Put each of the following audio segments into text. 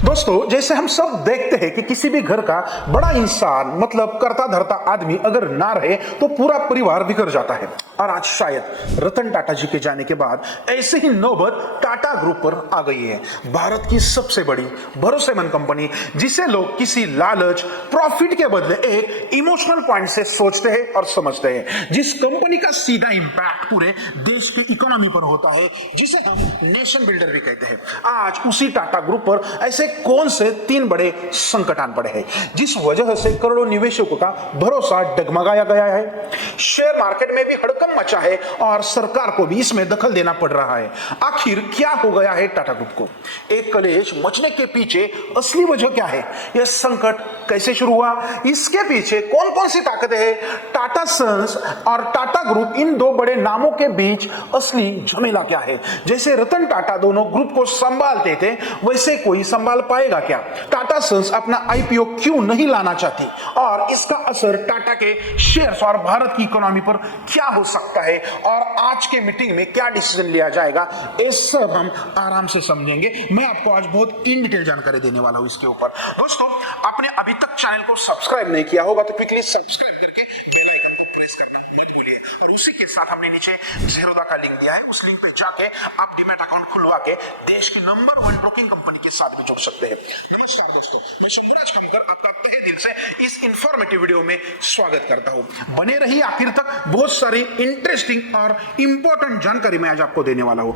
दोस्तों, जैसे हम सब देखते हैं कि किसी भी घर का बड़ा इंसान मतलब करता धरता आदमी अगर ना रहे तो पूरा परिवार बिखर जाता है। और आज शायद रतन टाटा जी के जाने के बाद ऐसे ही नौबत टाटा ग्रुप पर आ गई है। भारत की सबसे बड़ी भरोसेमंद कंपनी, जिसे लोग किसी लालच प्रॉफिट के बदले एक इमोशनल पॉइंट से सोचते हैं और समझते हैं, जिस कंपनी का सीधा इंपैक्ट पूरे देश की इकोनॉमी पर होता है, जिसे हम नेशन बिल्डर भी कहते हैं। आज उसी टाटा ग्रुप पर ऐसे कौन से 3 बड़े संकट आन पड़े हैं जिस वजह से करोड़ों निवेशकों का भरोसा डगमगाया गया है। शेयर मार्केट में भी हड़कंप मचा है और सरकार को भी इसमें दखल देना पड़ रहा है। आखिर क्या हो गया है टाटा ग्रुप को? एक कलेश मचने के पीछे असली वजह क्या है? यह संकट कैसे शुरू हुआ? इसके पीछे कौन कौन सी ताकतें हैं? टाटा सन्स और टाटा ग्रुप, इन 2 बड़े नामों के बीच असली झमेला क्या है? जैसे रतन टाटा दोनों ग्रुप को संभालते थे, वैसे कोई संभाल पाएगा क्या? टाटा सन्स अपना आईपीओ क्यों नहीं लाना चाहती और इसका असर टाटा के शेयर्स और भारत की इकोनॉमी पर क्या हो सकता है? और आज के मीटिंग में क्या डिसीजन लिया जाएगा, ये सब हम आराम से समझेंगे। मैं आपको आज बहुत इन डिटेल जानकारी देने वाला हूं इसके ऊपर। दोस्तों, आपने अभी तक चैनल को सब्सक्राइब नहीं किया होगा तो क्विकली सब्सक्राइब करके बेल आइकन को प्रेस करना मत भूलिए। और उसी के साथ हमने नीचे ज़ेरोधा का लिंक दिया है, उस लिंक पे जाके आप डीमैट अकाउंट खुलवा के देश की नंबर 1 ब्रोकिंग कंपनी के साथ भी जुड़ सकते हैं। नमस्कार दोस्तों, मैं शंभुराज खमकर आपका तहे दिल से इस इंफॉर्मेटिव वीडियो में स्वागत करता हूं। बने रहिए आखिर तक, बहुत सारी इंटरेस्टिंग और इंपॉर्टेंट जानकारी मैं आज आपको देने वाला हूं।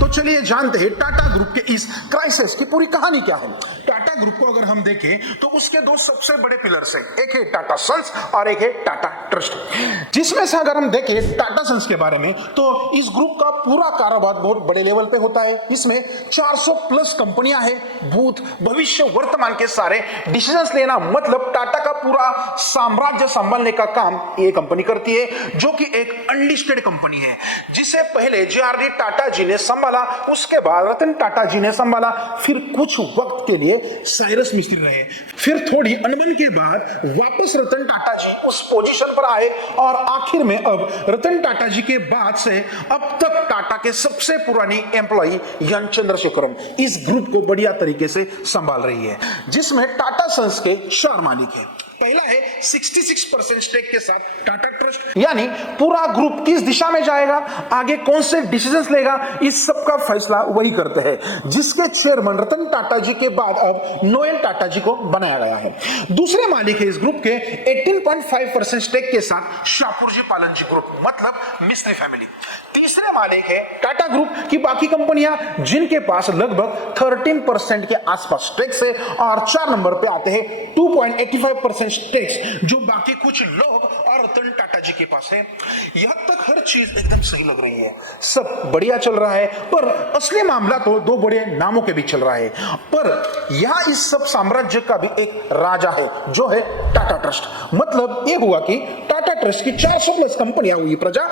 तो चलिए जानते हैं टाटा ग्रुप के इस क्राइसिस की पूरी कहानी क्या है। टाटा ग्रुप को अगर हम देखें तो उसके 2 सबसे बड़े पिलर्स हैं, एक है टाटा सन्स और एक है टाटा ट्रस्ट। जिसमें से अगर हम देखें टाटा सन्स के बारे में तो इस ग्रुप का पूरा कारोबार बहुत बड़े लेवल पे होता है। इसमें 400 प्लस कंपनियां हैं। भूत भविष्य वर्तमान के सारे डिसीजंस लेना, मतलब टाटा का पूरा साम्राज्य संभालने का काम ये कंपनी करती है, जो कि एक अनलिस्टेड कंपनी है, जिसे पहले जेआरडी टाटा जी ने संभाला, उसके बाद रतन टाटा जी ने संभाला, फिर कुछ वक्त के लिए साइरस मिस्त्री रहे, फिर थोड़ी अनबन के बाद वापस रतन टाटा जी उस पोजीशन पर आए और आखिर में अब रतन टाटा जी के बाद से अब तक टाटा के सबसे पुरानी एम्प्लॉई यन चंद्रशेखरन इस ग्रुप को बढ़िया तरीके से संभाल रही है, जिसमें टाटा सन्स के 4 मालिक हैं। पहला है 66% स्टेक के साथ टाटा ट्रस्ट, यानी पूरा ग्रुप किस दिशा में जाएगा, आगे कौन से डिसीजंस लेगा, इस सब का फैसला वही करते हैं, जिसके चेयरमैन रतन टाटा जी के बाद अब नोएल टाटा जी को बनाया गया है। दूसरे मालिक है इस ग्रुप के 18.5% स्टेक के साथ शाहपुरजी पालनजी ग्रुप, मतलब मिस्त्री फैमिली। तीसरे मालिक है टाटा ग्रुप की बाकी कंपनियां, जिनके पास लगभग 13% के आसपास स्टेक्स है, और 4 नंबर पे आते हैं 2.85% स्टेक्स, जो बाकी कुछ लोग और रतन टाटा जी के पास है। यहां तक हर चीज एकदम सही लग रही है, सब बढ़िया चल रहा है, पर असली मामला तो 2 बड़े नामों के बीच चल रहा है। पर यहां इस सब साम्राज्य का भी एक राजा है, जो है टाटा ट्रस्ट। मतलब ये हुआ कि टाटा ट्रस्ट की 400 प्लस कंपनियां हुई प्रजा,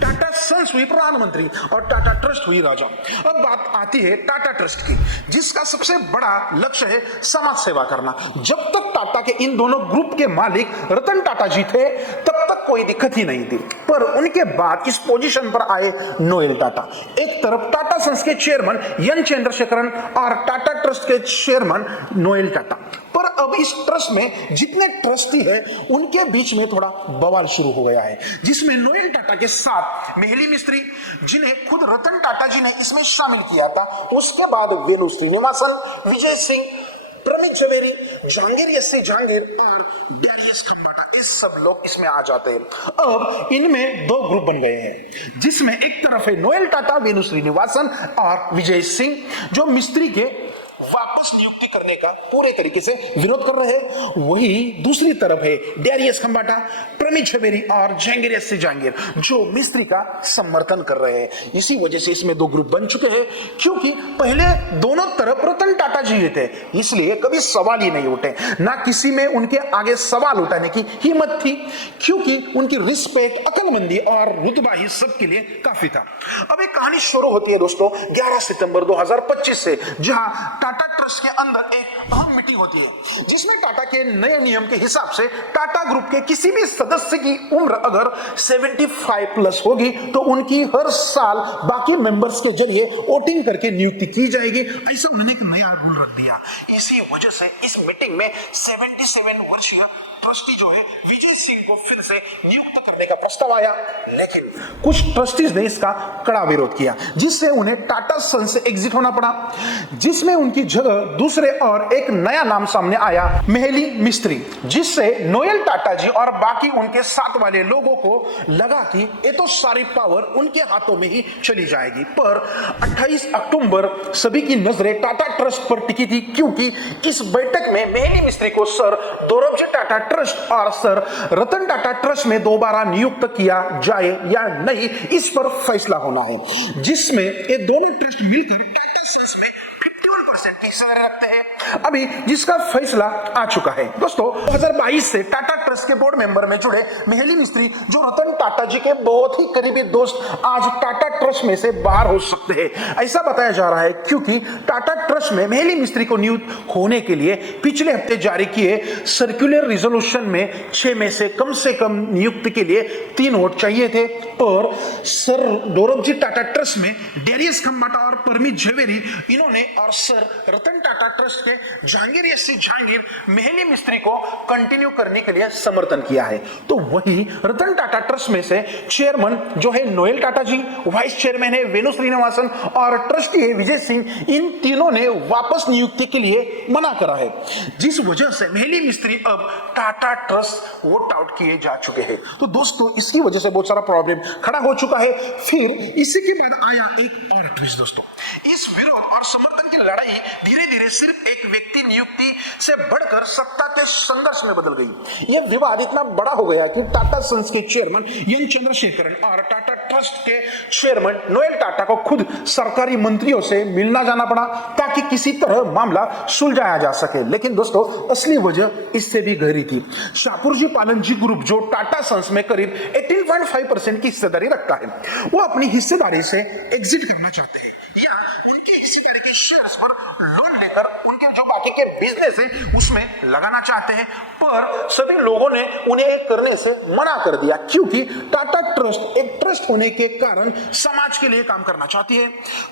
टाटा सन्स हुई प्रधानमंत्री और टाटा ट्रस्ट हुई राजा। अब बात आती है टाटा ट्रस्ट की, जिसका सबसे बड़ा लक्ष्य है समाज सेवा करना। जब तक टाटा के इन दोनों ग्रुप के मालिक रतन टाटा जी थे, तब तक कोई दिक्कत ही नहीं थी, पर उनके बाद इस पोजीशन पर आए नोएल टाटा। एक तरफ टाटा सन्स के चेयरमैन एन चंद्रशेखरन और टाटा ट्रस्ट के चेयरमैन नोएल टाटा। पर अब इस ट्रस्ट में जितने ट्रस्टी है, उनके बीच में थोड़ा बवाल शुरू हो गया है, जिसमें नोएल टाटा के साथ मेहली मिस्त्री, जिन्हें खुद रतन टाटा जी ने इसमें शामिल किया था, उसके बाद वेणु श्रीनिवासन, विजय सिंह, प्रमित जवेरी, जहांगीर एससी जहांगीर और डैरियस खंबाटा, ये सब लोग इसमें आ जाते हैं। अब इनमें 2 ग्रुप बन गए हैं, जिसमें एक तरफ है नोएल टाटा, वेणु श्रीनिवासन और विजय सिंह, जो मिस्त्री के वापस नियुक्ति करने का पूरे तरीके से विरोध कर रहे हैं। वही दूसरी तरफ है डैरियस खंबाटा, परमित झवेरी और जहांगीर एस जहांगीर जो मिस्त्री का समर्थन कर रहे हैं। इसी वजह से इसमें दो ग्रुप बन चुके हैं, क्योंकि पहले दोनों तरफ रतन टाटा जी थे, इसलिए कभी सवाल ही नहीं उठे, ना किसी में उनके आगे सवाल उठाने की हिम्मत थी, क्योंकि उनकी रिस्पेक्ट, अक्लमंदी और रुतबा ही सबके लिए काफी था। अब एक कहानी शुरू होती है दोस्तों 11 सितंबर 2025 से, जहां टाटा ट्रस्ट के अंदर एक अहम मीटिंग होती है, जिसमें टाटा के नए नियम के हिसाब से टाटा ग्रुप के किसी भी सदस्य की उम्र अगर 75 प्लस होगी तो उनकी हर साल बाकी मेंबर्स के जरिए वोटिंग करके नियुक्ति की जाएगी। ऐसा उन्होंने एक नया रूल रख दिया। इसी वजह से इस मीटिंग में 77 वर्षीय ट्रस्टी जो है विजय सिंह को फिर से नियुक्त करने का प्रस्ताव आया, लेकिन कुछ ट्रस्टीज ने इसका कड़ा विरोध किया, जिससे उन्हें टाटा सन्स से एग्जिट होना पड़ा, जिसमें उनकी जगह दूसरे और एक नया नाम सामने आया, मेहली मिस्त्री, जिससे नोएल टाटा जी और बाकी उनके साथ वाले लोगों को लगा कि ये तो सारी पावर उनके हाथों में ही चली जाएगी। पर 28 अक्टूबर सभी की नजरें टाटा ट्रस्ट पर टिकी थी, क्योंकि इस बैठक में मेहली मिस्त्री को सर दोरबजी टाटा ट्रस्ट और सर रतन टाटा ट्रस्ट में दोबारा नियुक्त किया जाए या नहीं, इस पर फैसला होना है, जिसमें ये दोनों ट्रस्ट मिलकर टाटा सन्स में 51% की हिस्सेदारी रखते हैं। अभी जिसका फैसला आ चुका है दोस्तों। 2022 से टाटा ट्रस्ट के बोर्ड मेंबर में जुड़े मेहली मिस्त्री, जो रतन टाटा जी के बहुत ही करीबी दोस्त, आज टाटा ट्रस्ट में से बाहर हो सकते हैं, ऐसा बताया जा रहा है, क्योंकि टाटा ट्रस्ट में मेहली मिस्त्री को नियुक्त होने के लिए पिछले हफ्ते जारी किए सर्कुलर रिजोल्यूशन में 6 में से कम नियुक्ति के लिए 3 वोट चाहिए थे, और सर दोरबजी टाटा ट्रस्ट में डेरियस खम्बाटा और परमित झवेरी, इन्होंने और सर रतन टाटा ट्रस्ट के जहांगीर एस जहांगीर मेहली मिस्त्री को कंटिन्यू करने के लिए समर्थन किया है। तो वही रतन टाटा ट्रस्ट में से चेयरमैन जो है नोएल टाटा जी, वाइस चेयरमैन है वेणु श्रीनिवासन और ट्रस्टी है विजय सिंह, इन तीनों ने वापस नियुक्ति के लिए मना करा है, जिस वजह से मेहली मिस्त्री अब टाटा ट्रस्ट वोट आउट किए जा चुके हैं। तो दोस्तों इसकी वजह से बहुत सारा प्रॉब्लम खड़ा हो चुका है। फिर इसी के बाद आया एक और ट्विस्ट दोस्तों। इस विरोध और समर्थन की लड़ाई धीरे धीरे सिर्फ एक व्यक्ति नियुक्ति से बढ़कर सत्ता के संघर्ष में बदल गई। यह विवाद इतना बड़ा हो गया कि टाटा सन्स के चेयरमैन एन चंद्रशेखरन और टाटा ट्रस्ट के चेयरमैन नोएल टाटा को खुद सरकारी मंत्रियों से मिलना जाना पड़ा, ताकि किसी तरह मामला सुलझाया जा सके। लेकिन दोस्तों असली वजह इससे भी गहरी थी। शाहपुरजी पालनजी ग्रुप, जो टाटा सन्स में करीब 18.5% की हिस्सेदारी रखता है, वो अपनी हिस्सेदारी से एग्जिट करना चाहते हैं, या उनकी हिस्सेदारी के शेयर्स पर लोन लेकर उनके जो बाकी के बिजनेस है उसमें लगाना चाहते हैं। पर सभी लोगों ने उन्हें करने से मना कर दिया, क्योंकि टाटा ट्रस्ट एक ट्रस्ट होने के कारण समाज के लिए काम करना चाहती है।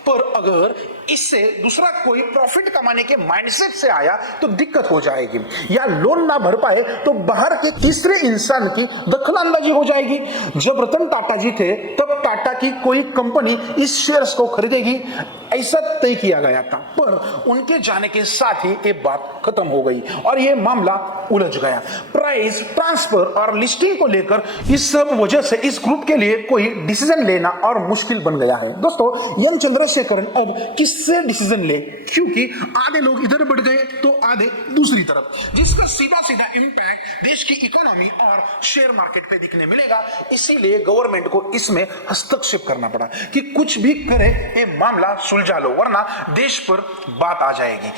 पर अगर इससे दूसरा कोई प्रॉफिट कमाने के माइंडसेट से आया तो दिक्कत हो जाएगी, या लोन ना भर पाए तो बाहर के तीसरे इंसान की दखलंदाजी हो जाएगी। जब रतन टाटा जी थे तब टाटा की कोई कंपनी इस शेयर्स को खरीदेगी, ऐसा तय किया गया था, पर उनके जाने के साथ ही ये बात खत्म हो गई और ये मामला उलझ गया। प्राइस ट्रांसफर और लिस्टिंग को लेकर इस सब वजह से इस ग्रुप के लिए कोई डिसीजन लेना और मुश्किल बन गया है। दोस्तों एन चंद्रशेखरन अब किससे डिसीजन ले, क्योंकि आधे लोग इधर बढ़ गए तो आधे दूसरी तरफ, जिसका सीधा सीधा इंपैक्ट देश की इकोनॉमी और शेयर मार्केट पे दिखने मिलेगा। इसीलिए गवर्नमेंट को इसमें हस्तक्षेप करना पड़ा कि कुछ भी करे ये मामला सुलझा लो, वरना देश पर बात आ जाएगी।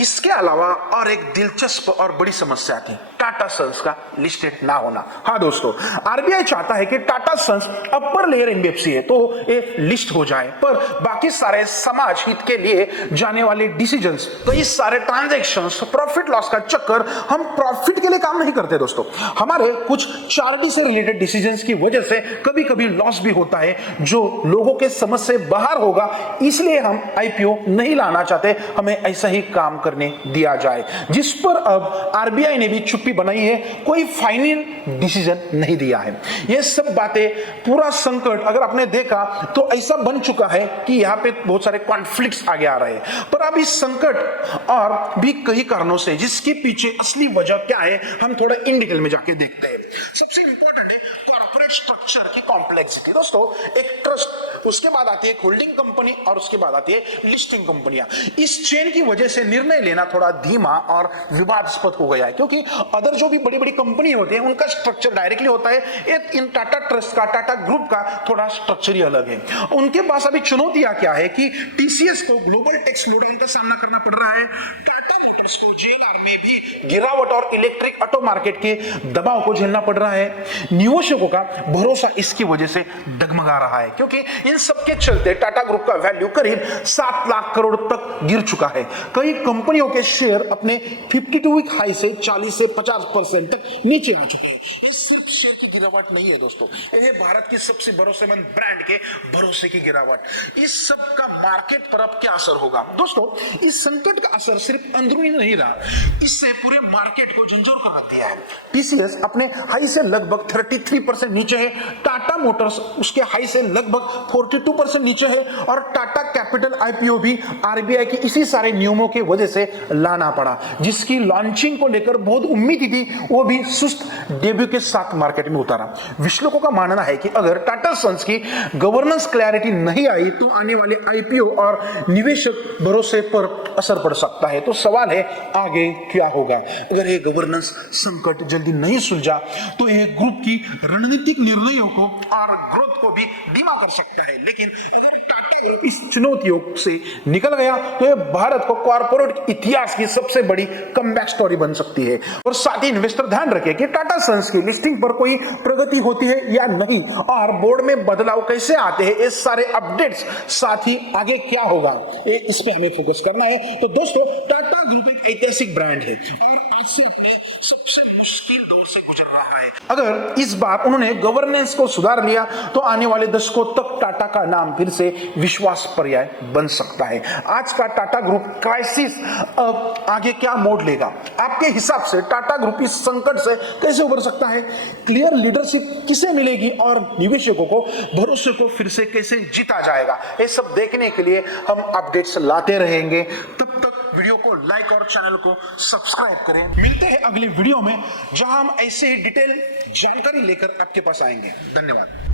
इसके अलावा और एक दिलचस्प और बड़ी समस्या थी टाटा सन्स का लिस्टेड ना होना। हाँ दोस्तों, आरबीआई चाहता है कि Tata Sons upper layer NBFC है तो ये लिस्ट हो जाए, पर बाकी सारे समाज हित के लिए जाने वाले डिसीजंस, तो इस सारे ट्रांजैक्शंस, प्रॉफिट लॉस का चक्कर, हम प्रॉफिट के लिए काम नहीं करते दोस्तों। हमारे कुछ चैरिटी से रिलेटेड डिसीजंस की वजह से कभी कभी लॉस भी होता है, जो लोगों के समझ से बाहर होगा, इसलिए हम आईपीओ नहीं लाना चाहते, हमें ऐसा ही काम करने दिया जाए, जिस पर अब आरबीआई ने भी चुप्पी बनाई है, कोई फाइनल डिसीजन नहीं दिया है। ये सब बातें, पूरा संकट अगर आपने देखा तो ऐसा बन चुका है कि यहाँ पे बहुत सारे कॉन्फ्लिक्ट्स आगे आ रहे हैं। पर अब इस संकट और भी कई कारणों से, जिसके पीछे असली वजह क्या है, हम थोड़ा इन डिटेल में जाके देखते हैं। सबसे इंपॉर्टेंट है कॉर्पोरेट स्ट्रक्चर की कॉम्प्लेक्सिटी। दोस्तों एक ट्रस्ट उसके बाद आती है होल्डिंग कंपनी और उसके बाद आती है लिस्टिंग कंपनियां। इस चेन की वजह से निर्णय लेना थोड़ा धीमा और विवादास्पद हो गया है, क्योंकि अदर जो भी बड़ी बड़ी कंपनी होती है उनका स्ट्रक्चर डायरेक्टली होता है, एक इन टाटा ट्रस्ट का, टाटा ग्रुप का थोड़ा स्ट्रक्चर ही अलग है। उनके पास अभी चुनौतियां क्या है कि टीसीएस को ग्लोबल टैक्स स्लोडाउन का सामना करना पड़ रहा है, टाटा मोटर्स को जेएलआर में भी गिरावट और इलेक्ट्रिक ऑटो मार्केट के दबाव को झेलना पड़ रहा है। निवेशकों का भरोसा इसकी वजह से डगमगा रहा है, क्योंकि इन सब के चलते टाटा ग्रुप का वैल्यू करीब 7 लाख करोड़ तक गिर चुका है। कई कंपनियों के शेयर अपने 52 वीक हाई से 40 से 50% तक नीचे आ चुके हैं। ये सिर्फ शेयर की गिरावट नहीं है दोस्तों, ये भारत की सबसे भरोसेमंद ब्रांड के भरोसे की गिरावट। इस सब का मार्केट पर अब क्या असर होगा दोस्तों? इस संकट का असर सिर्फ अंदरूनी नहीं रहा, इससे पूरे मार्केट को झंझोर कर रख दिया है। टीसीएस अपने हाई से लगभग 33% नीचे है, टाटा मोटर्स उसके हाई से लगभग 42% नीचे है, और टाटा कैपिटल आईपीओ भी आरबीआई की इसी सारे नियमों के वजह से लाना पड़ा, जिसकी लॉन्चिंग को लेकर बहुत उम्मीद थी, वो भी सुस्त डेब्यू के साथ मार्केट में उतारा। विश्लेषकों का मानना है कि अगर टाटा सन्स की गवर्नेंस क्लैरिटी नहीं आई तो आने वाले आईपीओ और निवेशक भरोसे पर असर पड़ सकता है। तो सवाल है आगे क्या होगा? अगर ये गवर्नेंस संकट जल्दी नहीं सुलझा तो यह ग्रुप की रणनीतिक निर्णयों को और ग्रोथ को भी धीमा कर सकता है, लेकिन अगर टाटा इस चुनौतियों से निकल गया तो यह भारत को कॉर्पोरेट इतिहास की सबसे बड़ी कमबैक स्टोरी बन सकती है। और साथ ही इन्वेस्टर ध्यान रखें कि टाटा सन्स की लिस्टिंग पर कोई प्रगति होती है या नहीं, और बोर्ड में बदलाव कैसे आते हैं, ये सारे अपडेट्स, साथ ही आगे क्या होगा, इस पे हमें फोकस करना है। तो दोस्तों, टाटा ग्रुप एक ऐतिहासिक ब्रांड है और आज से अपने सबसे मुश्किल दौर से गुजर रहा है। अगर इस बार उन्होंने गवर्नेंस को सुधार लिया तो आने वाले दशकों तक टाटा का नाम फिर से विश्वास पर्याय बन सकता है। आज का टाटा ग्रुप क्राइसिस अब आगे क्या मोड़ लेगा? आपके हिसाब से टाटा ग्रुप इस संकट से कैसे उबर सकता है? क्लियर लीडरशिप किसे मिलेगी और निवेशकों को भरोसे को फिर से कैसे जीता जाएगा? ये सब देखने के लिए हम अपडेट्स लाते रहेंगे। तब तक वीडियो को लाइक और चैनल को सब्सक्राइब करें। मिलते हैं अगली वीडियो में, जहां हम ऐसे ही डिटेल जानकारी लेकर आपके पास आएंगे। धन्यवाद।